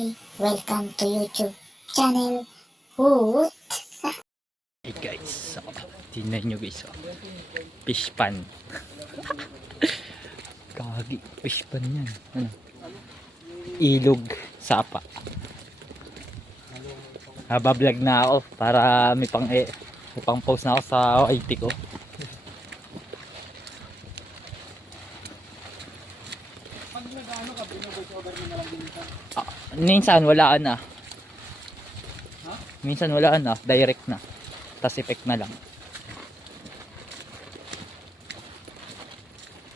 Hi, welcome to YouTube channel Hoot. Hey guys, so, tingnan nyo guys, fish pan. Kagi, fish pan yan. Ano? Ilog, sapa. Nabablog na ako para may pang post na ako sa IT ko. Minsan wala na. Minsan wala na, direct na. Tas effect na lang.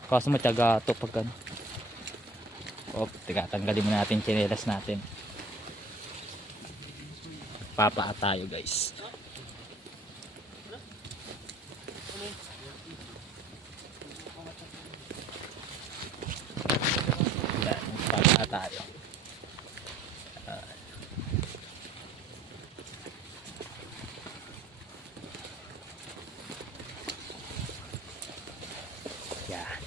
Kaso matyaga ito pag ano. Teka, tanggalin muna natin chinelas natin. Papaa tayo guys. Yan, papaa tayo. Yan.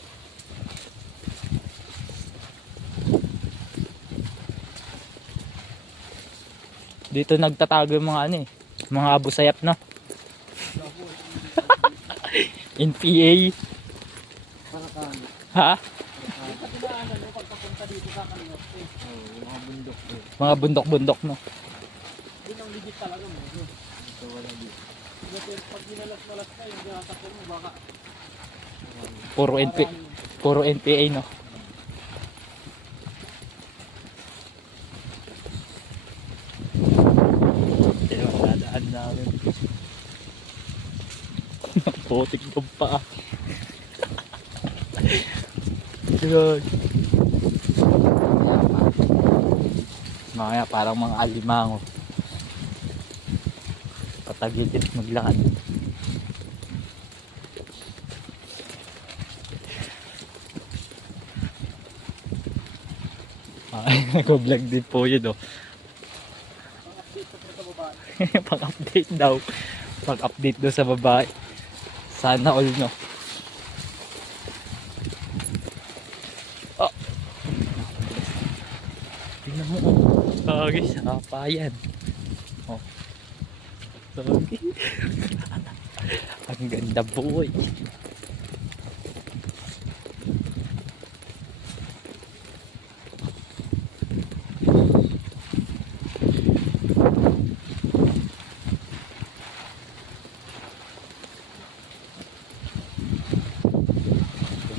Dito nagtatago yung mga ano eh, mga abusayap no. NPA. Ha? Mga bundok-bundok no. Yun ang legit talaga mo. Ito wala dito. Pag ginalas-malas ka, yung ginasakyan mo baka Puro NPA no. Pero dadaan namin. Putik ko pa. Yun. Mamaya parang mga alimango. Patagilid maglakad. Nag-vlog din po yun oh. Pang-update daw. Pang-update daw sa babae. Sana all no. Oh. Tingnan mo oh. Okay, sapa yan. Oh. Okay. Ang ganda boy.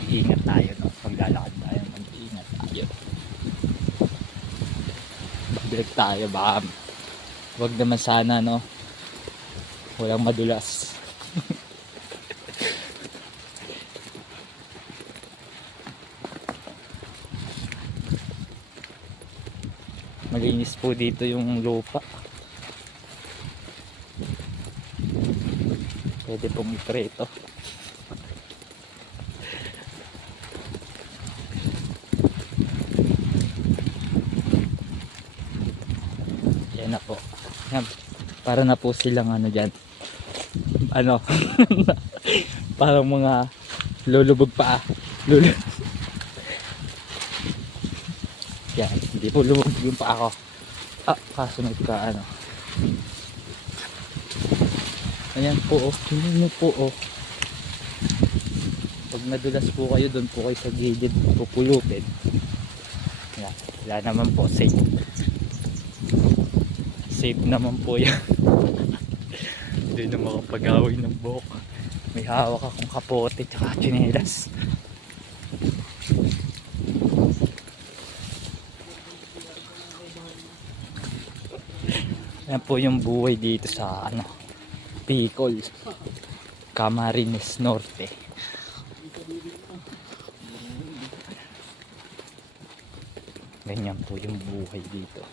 Mag-iingat tayo no. Paglalakad tayo, mag-iingat tayo. Mag-break tayo baka wag naman sana no. Walang madulas. Malinis po dito yung lupa. Pwede pong ipreto. Yan na po. Yan. Para na po silang ano dyan. Ano? Parang mga lulubog pa. Yan. Hindi po lumubog yung pa ako. Kaso nagka ano. Ayan po oh. Tingnan nyo po oh. Pag nadulas po kayo doon po kayo sa gilid pupulutin. Yan. Wala naman po. Safe. Safe naman po yan. Hindi na makapag-away ng buhok. May hawak akong kapote tsaka tsinelas. Yan po yung buhay dito sa ano, Bicol, Camarines Norte. Ganyan po yung buhay dito.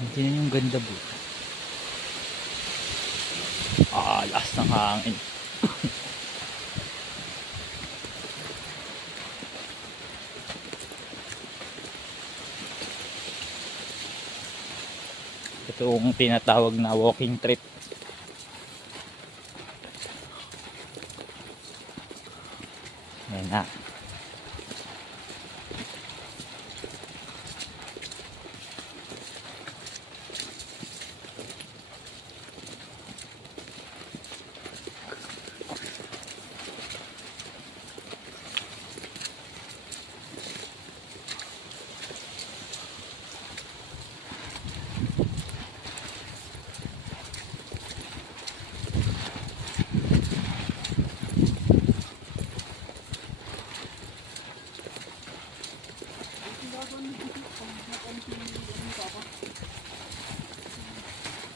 Hindi na yung ganda po. Lakas ng hangin. Ito yung tinatawag na walking trip. Ayun na.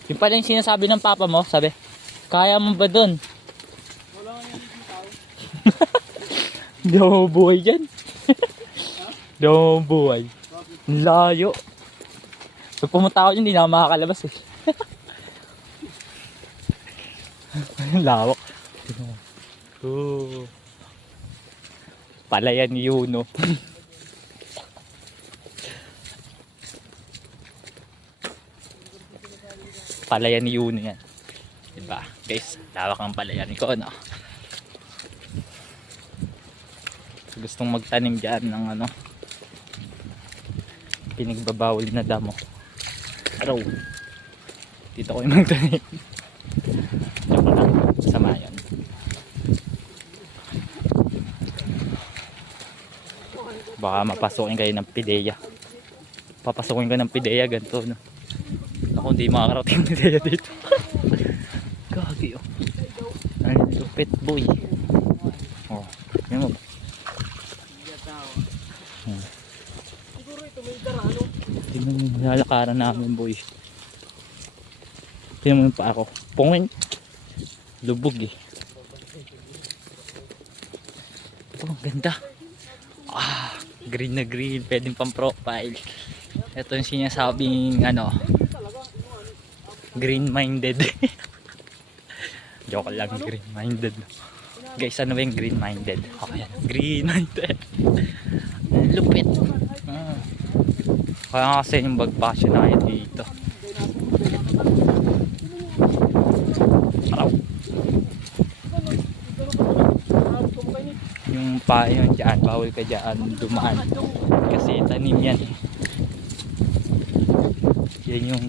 Yung pala yung sinasabi ng papa mo, sabi, kaya mo ba dun? Wala nga yan yung tao. Hindi ako mabuhay dyan. Hindi ako mabuhay. Ang layo. Pag pumunta ako dyan, hindi na ako makakalabas eh. Ang lawak. Palayan ni Yuno. Palayan ni Yuno yan. Diba? Guys, lawak ang palayan ko, no? Gustong magtanim dyan ng ano, pinagbabawal na damo. Araw. Dito ko yung magtanim. Joke lang. Sama yan. Baka mapasukin kayo ng pideya. Papasukin ka ng pideya, ganito, no? Ako hindi makakarating ng pideya dito. Gagi, oh. Ang lupit, boy. Oh, yan mo. Siguro ito may darano. Tingnan mo yung lalakaran namin, boy. Tingnan mo yung pa ako. Pungin. Lubog eh. Ito, ang ganda. Ah, green na green. Pwedeng pang profile. Ito yung sinasabing ano, green-minded. Joke lang, green-minded. Guys, ano ba yung green-minded? Okay, yan. Green-minded. Lupit. Kaya kasi yung bagpasyon na yun dito. Araw. Yung pa yun dyan, bawal ka dyan dumaan. Kasi tanim yan eh. Yan yung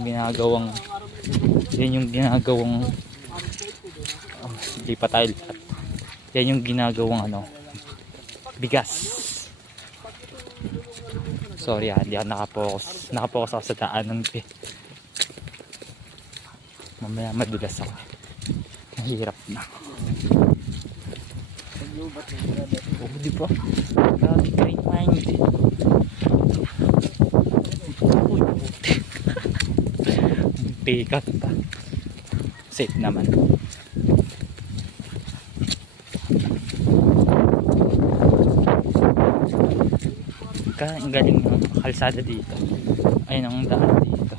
ginagawang hindi pa tayo lahat. Yan yung ginagawang ano, bigas. Sorry hindi ako nakapokus ako sa daanan eh. Mamaya madulas ako. Mahirap na. Oh, di ba? Great mind. Uy, puti. Pikat pa. Safe naman. Ang galing ng kalsada dito. Ayun ang daan dito.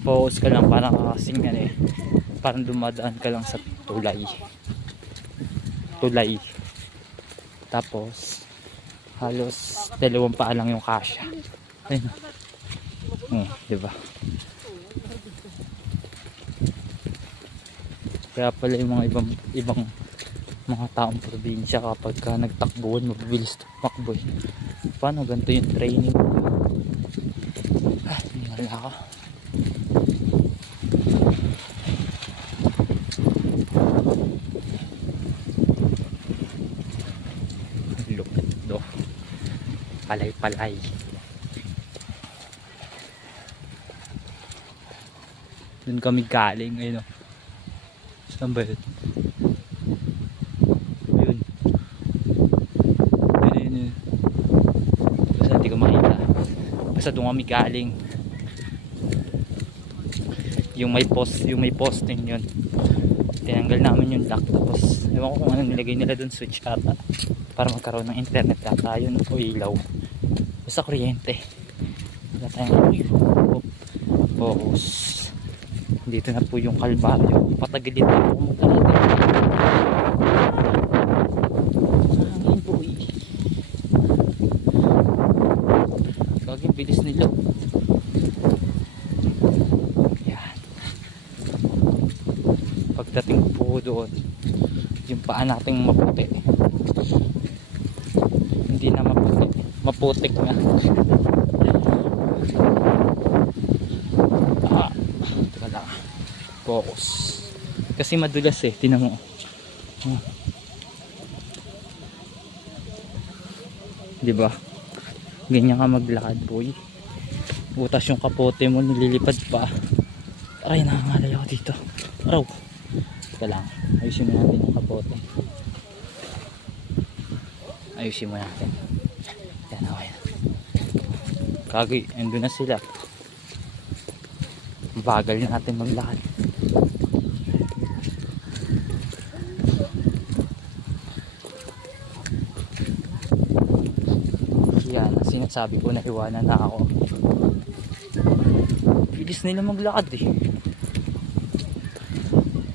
Focus ka lang, parang kakasing yan eh. Parang dumadaan ka lang sa tulay. Tapos halos dalawang paa lang yung kasya. Ayun. Diba? Kaya pala yung mga ibang mga taong probinsya kapag ka nagtakbuhan mabibilis tumakbo eh. Paano ganito yung training? Hindi ako. Lupit do. Palay. Doon kami galing, ayun o. Saan ba yun? Ayun. Basta hindi ko makita. Basta doon kami galing. Yung may posting yun. Tinanggal namin yung lock. Tapos, ewan ko kung ano nilagay nila doon, switch ata. Para magkaroon ng internet ata yun o ilaw. Basta kuryente. Wala tayong focus. Dito na po yung Kalbaryo. Patagilid na po pumunta natin. Hangin po eh. Gaging bilis nila. Yan. Pagdating po doon, yung paa nating maputi. Hindi na maputi, maputik na. Teka lang, focus kasi madulas eh, tinan mo. Diba ganyan ka maglakad boy, butas yung kapote mo, nililipad pa. Aray, nangangalay ako dito. Araw, teka lang, ayusin mo natin yung kapote. Ayusin mo natin. Yan, okay. Kagi, andun na sila. Bagal na natin maglakad. Yan, sinasabi ko na iwanan na ako. Bilis nila maglakad eh.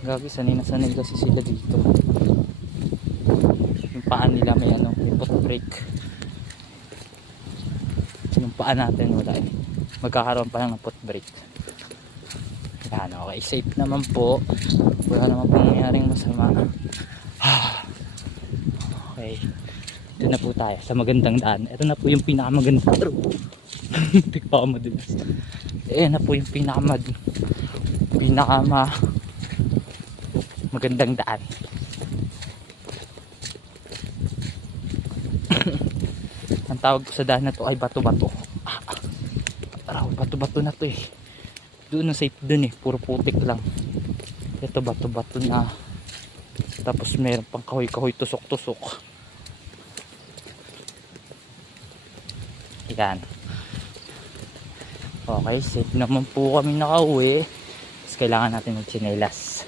Gagi, sanay na sanay kasi sila dito. Yung paan nila may ano, may foot brake. Yung paan natin wala eh. Magkakaroon pa lang ng foot brake. Yan, okay, safe naman po. Wala naman pong nangyaring masama. Okay, ito na po tayo sa magandang daan. Ito na po yung pinakamagandang hindi pa ako madulas. Ayan na po yung magandang daan. Ang tawag ko sa daan na to ay bato-bato. Bato-bato na to eh. Doon na safe dun eh, puro putik lang. Ito bato-bato na. Tapos meron pang kahoy-kahoy, tusok-tusok. Yan. Okay, safe naman po kami nakauwi. Tapos kailangan natin magtsinelas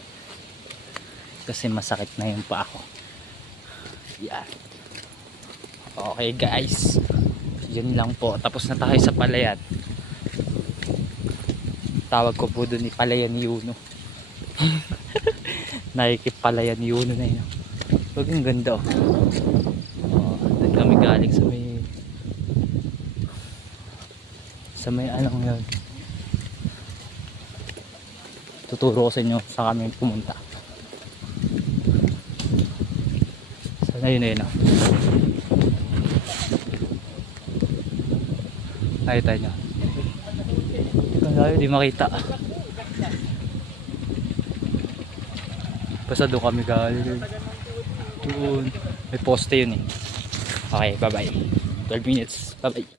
kasi masakit na yung paa ko. Yan. Okay guys, yun lang po. Tapos na tayo sa Palayan. Tawag ko po doon ni Palayan Yuno. Nakikipalayan Yuno na yun. Huwag yung ganda oh. Doon kami galing sa may anong yun. Tuturo ko sa inyo sa kami pumunta. Sana yun na yun oh. Nakita nyo. Kaya di makita. Basta doon kami galing. Doon. May poste yun eh. Okay, bye bye. 12 minutes. Bye bye.